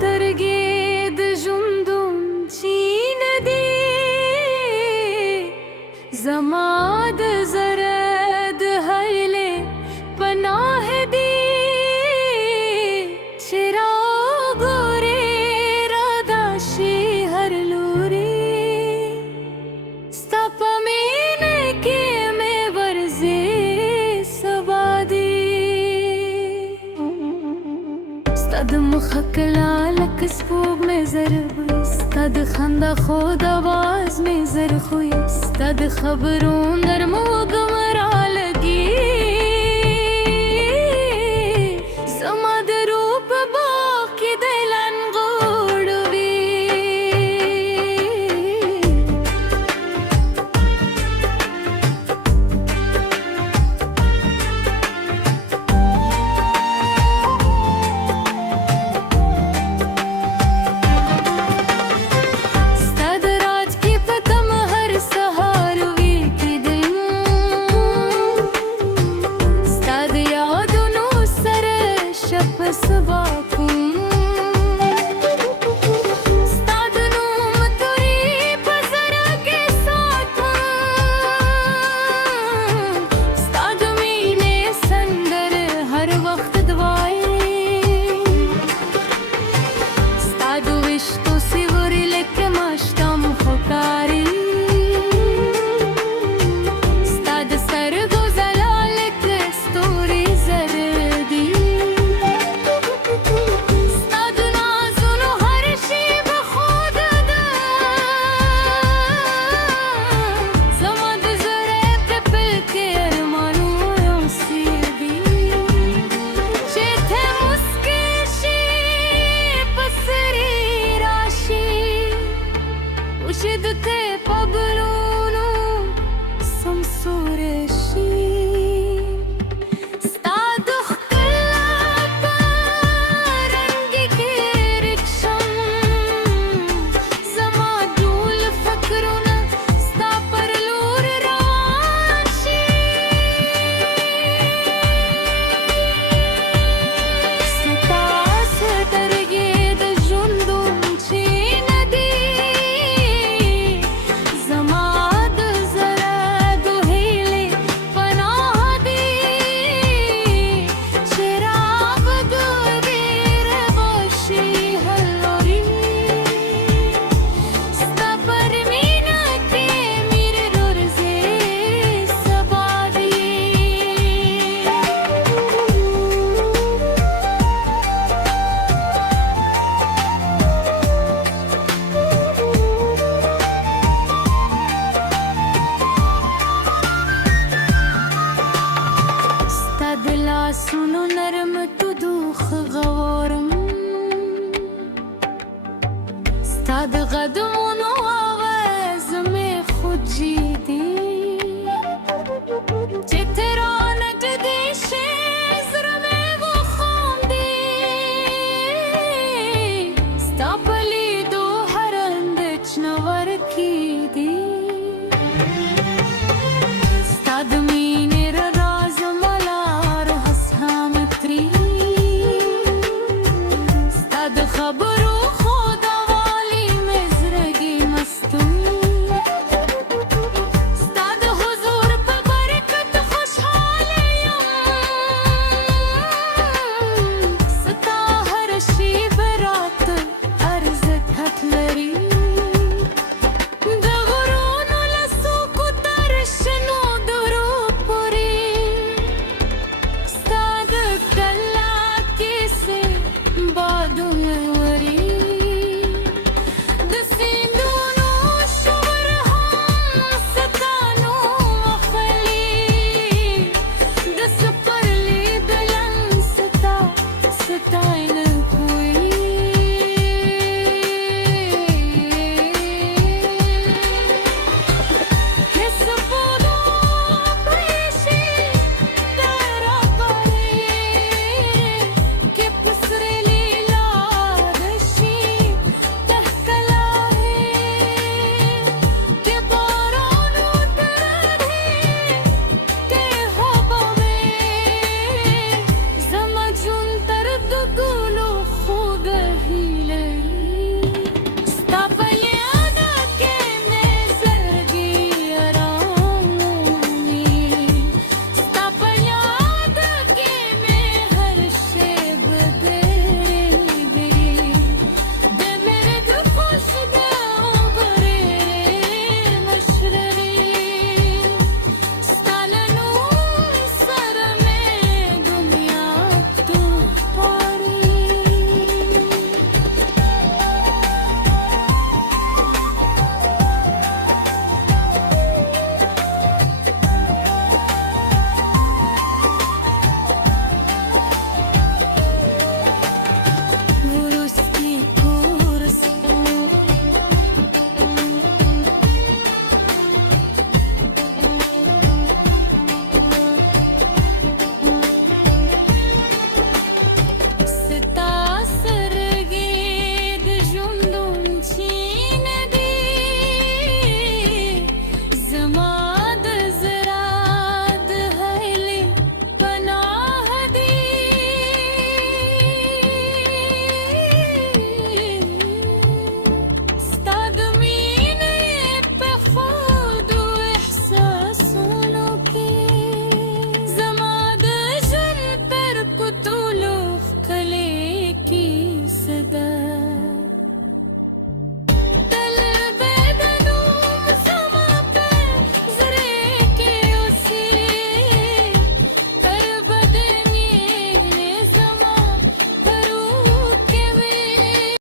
درگی دژوندم چین دی زماد زرد هیله پناه دی چرا گوری راداشی هر لوری ستاپ مینه که می ورزی سبادی ستاد مخکلا لک سپوب می زرب ستاد خنده خود آواز می زر خوی ستاد خبرون در موگم را لگی زما در روپ باقی دلن گوڑوی ستاد رات کی پتم هر سهار وی کی دن ستاد یادونو سر شب سبا کن ستاد نوم توری پزر کے ساتھ ستاد مینے سندر ہر وقت دوائی ستاد وشتو سیوری لک ماشتم خکاری ستاد سر گزلال ستوری زردی ستاد نازونو هر شی به خود ده زما د زره پل که ارمانو یوسیدی چه ته مسکشی پسری راشی وشدته پبلونو سمسورشی ستاد خلا رنگی که رکشم زما دول فکرونا ستا پر لور راشی ستا سترگی د ژوندون چین دی زما د زره د هیلې پناه دی چراغ ګوري رباشي هلوري ستا پر مینه کې میر روزي سبا دی ستاد لاسونو نرم تو دوخ غوارم ستاد قدمونو آواز می خود جیدی چه ترا نجدی شزر می بخوندی ستا پلی دو هرندچ نور کی دی ستاد مینر راز ملار هس هم تری ستاد خبرو خدا والی مزرگی مستوی ستاد حضور په برکت خوشحالیم ستا هر شی برات ارزت لري د غرونو لسوکو تر شنو درو پورې ستا د کلا کیسې بادونه